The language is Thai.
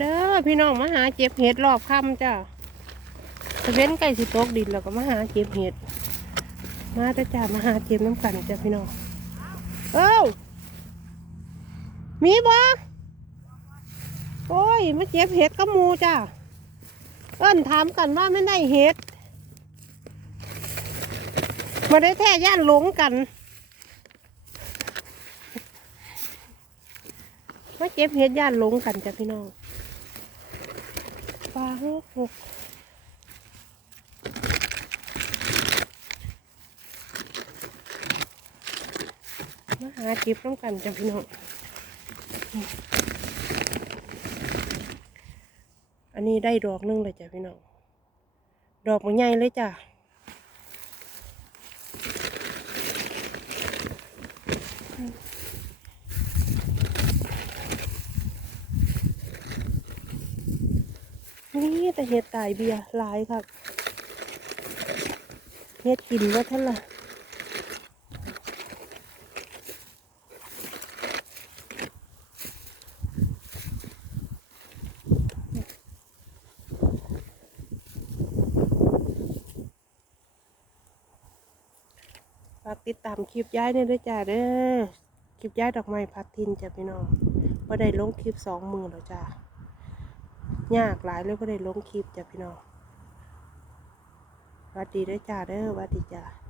เด้อพี่น้องมาหาเจ็บเห็ดรอบค่ำจ้าตะเว้นใกล้สิตกดินแล้วก็มาหาเจ็บเห็ด มาแต่จ้ามาหาเจ็บน้ำกันจ้าพี่น้อง เอ้ามีบ่โอ้ยมาเจ็บเห็ดกับหมูจ้าเอิ้นถามกันว่าไม่ได้เห็ดมาได้แท้ย่านหลงกันมาเก็บเห็ดย่านหลงกันจ้ะพี่น้อง ปลาหกหกมาหาเก็บน้ำกันจ้ะพี่น้อง อันนี้ได้ดอกหนึงเลยจ้ะพี่น้อง ดอกมันใหญ่เลยจ้ะ นี่แต่เห็ดตายเบียร์หลายครับเห็ดกินว่าท่านล่ะฝากติดตามคลิปย้ายเนี่ยด้วยจ้าเด้อคลิปย้ายดอกไม้พัดทินจ้ะพี่น้องพอได้ลงคลิปสองมือแล้วจ้า ยากหลายเลยก็ได้ลงคลิปจ้ะพี่น้องวัดดีด้อจ้าเด้อหวัดดีจ้า